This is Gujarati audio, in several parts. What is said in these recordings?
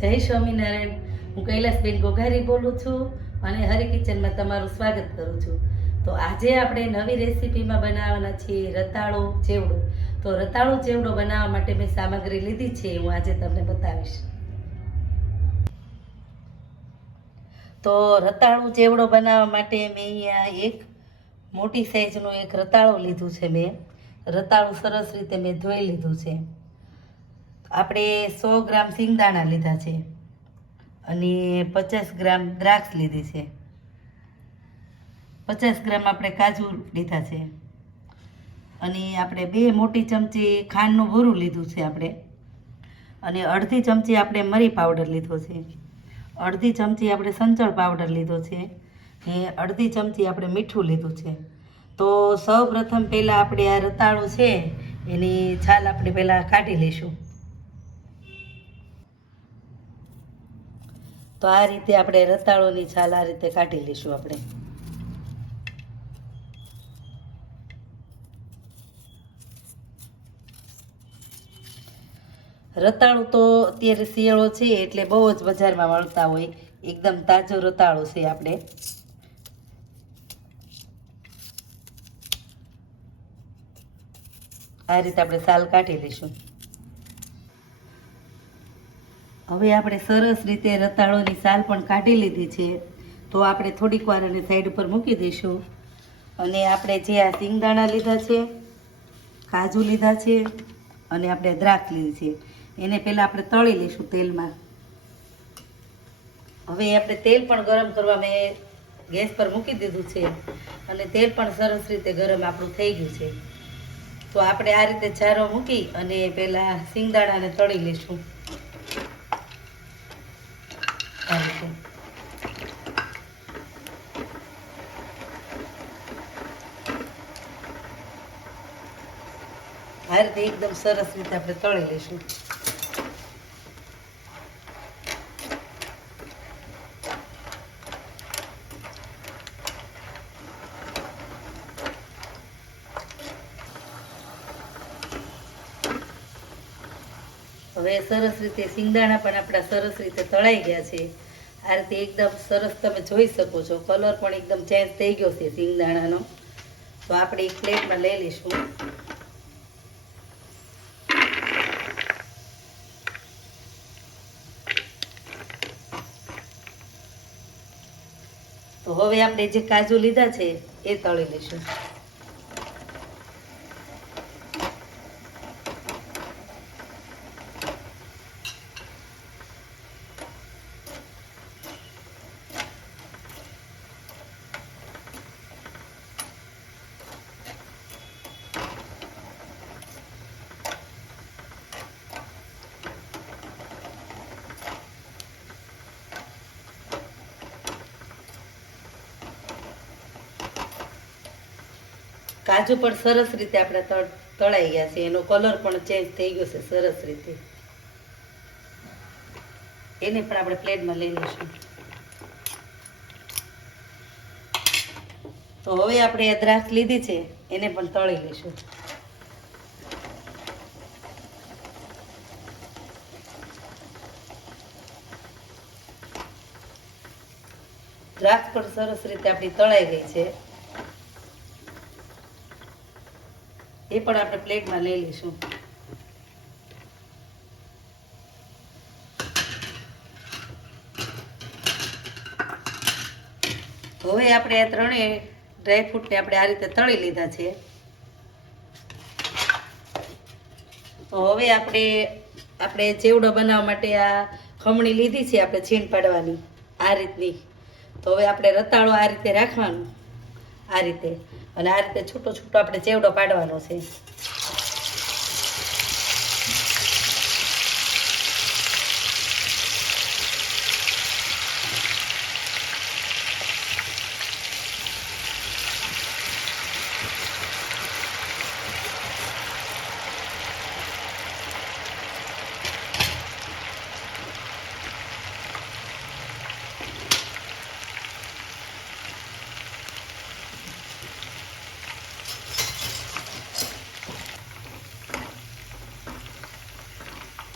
જય સ્વામિનારાયણ. હું કૈલાસબેન ગોઘારી બોલું છું અને હરી કિચનમાં તમારું સ્વાગત કરું છું. તો આજે આપણે નવી રેસીપીમાં બનાવવાના છીએ રતાળો ચેવડો. તો રતાળો ચેવડો બનાવવા માટે મેં સામગ્રી લીધી છે, હું આજે તમને બતાવીશ. તો રતાળું ચેવડો બનાવવા માટે મેં અહીંયા એક મોટી સાઈઝનું એક રતાળું લીધું છે મેં. રતાળું સરસ રીતે મેં ધોઈ લીધું છે. આપણે સો ગ્રામ સિંગદાણા લીધા છે અને પચાસ ગ્રામ દ્રાક્ષ લીધી છે. પચાસ ગ્રામ આપણે કાજુ લીધા છે. અને આપણે બે મોટી ચમચી ખાંડનું ભૂરું લીધું છે આપણે. અને અડધી ચમચી આપણે મરી પાવડર લીધો છે. અડધી ચમચી આપણે સંચળ પાવડર લીધો છે. ને અડધી ચમચી આપણે મીઠું લીધું છે. તો સૌ પ્રથમ પહેલાં આપણે આ રતાળું છે, એની છાલ આપણે પહેલાં કાઢી લઈશું. તો આ રીતે આપણે રતાળોની છાલ આ રીતે કાઢી લઈશું આપણે. રતાળું તો અત્યારે શિયાળો છે એટલે બહુ જ બજારમાં મળતા હોય. એકદમ તાજો રતાળો છે આપણે. આ રીતે આપણે સાલ કાઢી લઈશું. હવે આપણે સરસ રીતે રતાળોની સાલ પણ કાઢી લીધી છે. તો આપણે થોડીક વાર એને સાઈડ ઉપર મૂકી દઈશું. અને આપણે જે આ સિંગદાણા લીધા છે, કાજુ લીધા છે, અને આપણે દ્રાક્ષ લીધી છે. એને પહેલાં આપણે તળી લઈશું તેલમાં. હવે આપણે તેલ પણ ગરમ કરવા મેં ગેસ પર મૂકી દીધું છે. અને તેલ પણ સરસ રીતે ગરમ આપણું થઈ ગયું છે. તો આપણે આ રીતે ચારો મૂકી અને પહેલાં સિંગદાણાને તળી લઈશું આ રીતે આ રીતે એકદમ સરસ રીતે આપણે તળી લઈશું. હવે સરસ રીતે સિંગદાણા પણ આપણા સરસ રીતે તળાઈ ગયા છે. આ રીતે એકદમ સરસ તમે જોઈ શકો છો. કલર પણ એકદમ ચેન્જ થઈ ગયો છે સિંગદાણાનો તો આપણે એક પ્લેટમાં લઈ લઈશું. હવે આપણે જે કાજુ લીધા છે એ તળી લઈશું. કાજુ પણ સરસ રીતે આપણે તળ તળાઈ ગયા છે એનો કલર પણ ચેન્જ થઈ ગયો છે સરસ રીતે. એને પણ આપણે પ્લેટમાં લઈ લઈશું. તો હવે આપણે દ્રાક્ષ લીધી છે, એને પણ તળી લઈશું. દ્રાક્ષ પણ સરસ રીતે આપણી તળાઈ ગઈ છે. એ પણ આપણે પ્લેટમાં લઈ લઈશું. હવે આપણે આ ત્રણેય ડ્રાયફ્રૂટને આપણે આ રીતે તળી લીધા છે. તો હવે આપણે આપણે ચેવડો બનાવવા માટે આ ખમણી લીધી છે આપણે છીણ પાડવાની, આ રીતની. તો હવે આપણે રતાળો આ રીતે રાખવાનું, આ રીતે. અને આ રીતે છૂટો છૂટો આપણે ચેવડો પાડવાનો છે.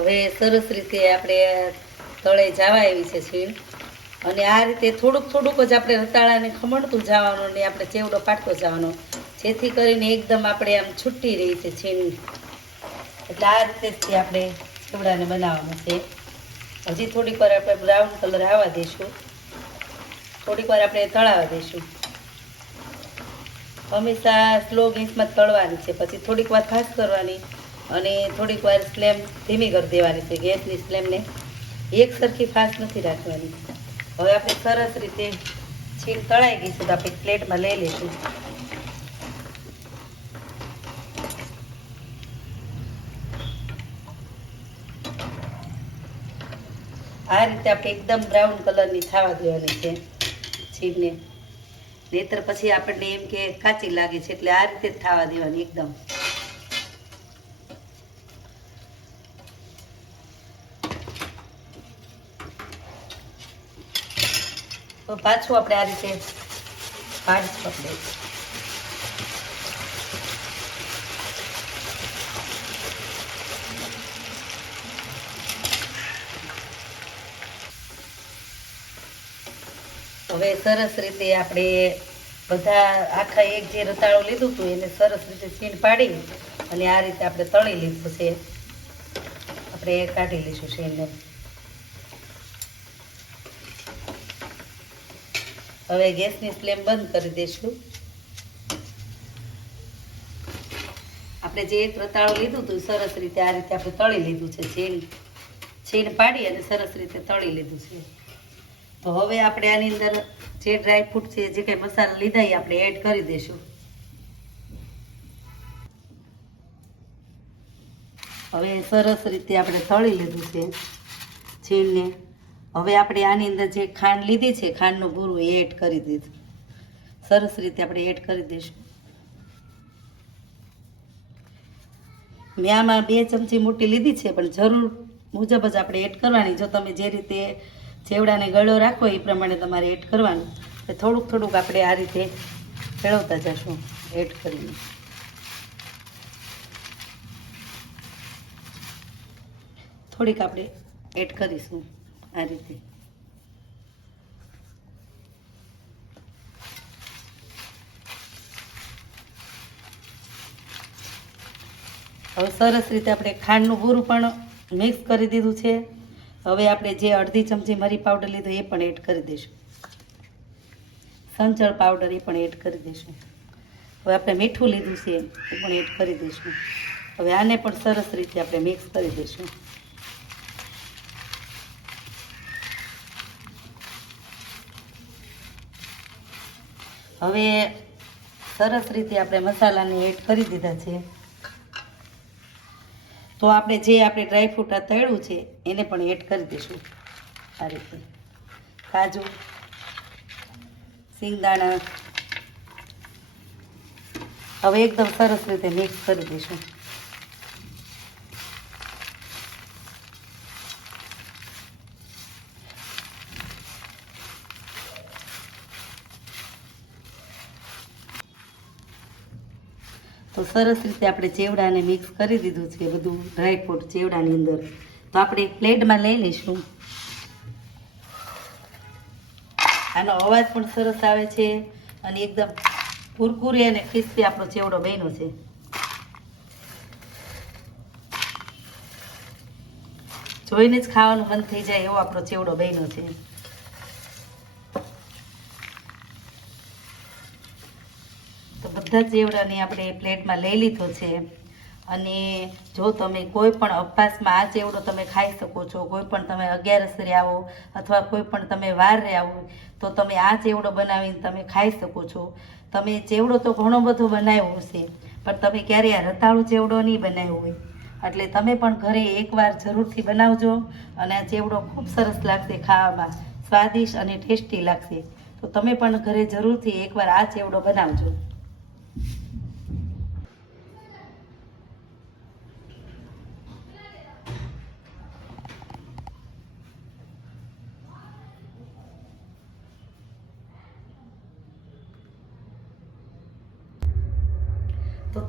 હવે સરસ રીતે આપણે તળે જવા એવી છે છીણ અને આ રીતે થોડુંક થોડુંક જ આપણે રતાળાને ખમણતું જવાનું ને આપણે ચેવડો પાટતો જવાનો. જેથી કરીને એકદમ આપણે આમ છૂટી રહી છે છીણ. એટલે આ રીતે જ આપણે ચેવડાને બનાવવાનું છે. હજી થોડીક વાર આપણે બ્રાઉન કલર આવવા દઈશું થોડીક વાર આપણે તળાવવા દઈશું હંમેશા સ્લો ગેસમાં તળવાની છે. પછી થોડીક વાર ફાસ્ટ કરવાની. અને થોડીક વાર સ્લેમ ધીમી કરી દેવાની છે, ગેસની સ્લેમને એક સરખી ફાસ્ટ નથી રાખવાની. હવે આપણે સરસ રીતે છીણ તળાઈ ગઈ તો આપણે પ્લેટમાં લઈ લઈશું. આ રીતે આપણે એકદમ બ્રાઉન કલરની થવા દેવાની છે છીણને. નહીતર પછી આપણને એમ કે કાચી લાગે છે, એટલે આ રીતે જ થવા દેવાની એકદમ. તો પાછું આપણે આ રીતે પાડીશું આપણે હવે સરસ રીતે આપણે બધા આખા એક જે રતાળું લીધું હતું એને સરસ રીતે સીણ પાડી અને આ રીતે આપણે તળી લીધું છે. આપણે કાઢી લઈશું શીણને હવે ગેસની ફ્લેમ બંધ કરી દઈશું આપણે જે એક રતાળું લીધું હતું સરસ રીતે આ રીતે આપણે તળી લીધું છે, છીણ છીણ પાડી અને સરસ રીતે તળી લીધું છે. તો હવે આપણે આની અંદર જે ડ્રાય ફ્રૂટ છે, જે કંઈ મસાલા લીધા એ આપણે એડ કરી દઈશું હવે સરસ રીતે આપણે તળી લીધું છે, છીણને. હવે આપણે આની અંદર જે ખાંડ લીધી છે, ખાંડનું ભૂરું એ એડ કરી દીધું. સરસ રીતે આપણે એડ કરી દઈશું. મેં આમાં બે ચમચી મોટી લીધી છે, પણ જરૂર મુજબ જ આપણે એડ કરવાની. જો તમે જે રીતે ચેવડાને ગળો રાખો, એ પ્રમાણે તમારે એડ કરવાનું. થોડુંક થોડુંક આપણે આ રીતે મેળવતા જશું એડ કરીને. થોડીક આપણે એડ કરીશું. આ રીતે. હવે સરસ રીતે આપણે ખાંડનું બૂરું પણ મિક્સ કરી દીધું છે. હવે આપણે જે અડધી ચમચી મરી પાવડર લીધો એ પણ એડ કરી દઈશું. સંચળ પાવડર એ પણ એડ કરી દઈશું. હવે આપણે મીઠું લીધું છે એ પણ એડ કરી દઈશું. હવે આને પણ સરસ રીતે આપણે મિક્સ કરી દઈશું. હવે સરસ રીતે આપણે મસાલાને એડ કરી દીધા છે. તો આપણે જે આપણે ડ્રાયફ્રૂટ આ તળ્યું છે, એને પણ એડ કરી દઈશું. આ રીતે. કાજુ, સિંગદાણા. હવે એકદમ સરસ રીતે મિક્સ કરી દઈશું. તો સરસ રીતે આપણે ચેવડાને મિક્સ કરી દીધું છે બધું ડ્રાયફ્રૂટ ચેવડાની અંદર. તો આપણે પ્લેટમાં લઈ લઈશું. આનો અવાજ પણ સરસ આવે છે અને એકદમ કુરકુરી અને ક્રિસ્પી આપણો ચેવડો બન્યો છે. જોઈને જ ખાવાનું મન થઈ જાય એવો આપણો ચેવડો બન્યો છે. બધા ચેવડાને આપણે પ્લેટમાં લઈ લીધો છે. અને જો તમે કોઈ પણ અપવાસમાં આ ચેવડો તમે ખાઈ શકો છો, કોઈ પણ તમે અગિયારસરે આવો અથવા કોઈ પણ તમે વારે આવો, તો તમે આ ચેવડો બનાવીને તમે ખાઈ શકો છો. તમે ચેવડો તો ઘણો બધો બનાવ્યો હશે, પણ તમે ક્યારેય આ રતાળુ ચેવડો નહીં બનાવ્યો હોય. એટલે તમે પણ ઘરે એકવાર જરૂરથી બનાવજો અને આ ચેવડો ખૂબ સરસ લાગશે ખાવામાં, સ્વાદિષ્ટ અને ટેસ્ટી લાગશે. તો તમે પણ ઘરે જરૂરથી એકવાર આ ચેવડો બનાવજો.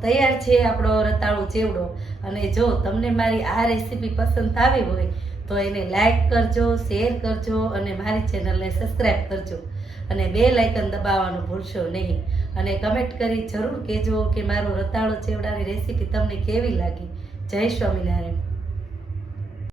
તૈયાર છે આપણો રતાળુ ચેવડો. અને જો તમને મારી આ રેસીપી પસંદ આવી હોય, તો એને લાઈક કરજો શેર કરજો અને મારી ચેનલને સબસ્ક્રાઈબ કરજો. અને બે લાઇકન દબાવવાનું ભૂલશો નહીં. અને કમેન્ટ કરી જરૂર કહેજો કે મારું રતાળો ચેવડાની રેસીપી તમને કેવી લાગી. જય સ્વામિનારાયણ.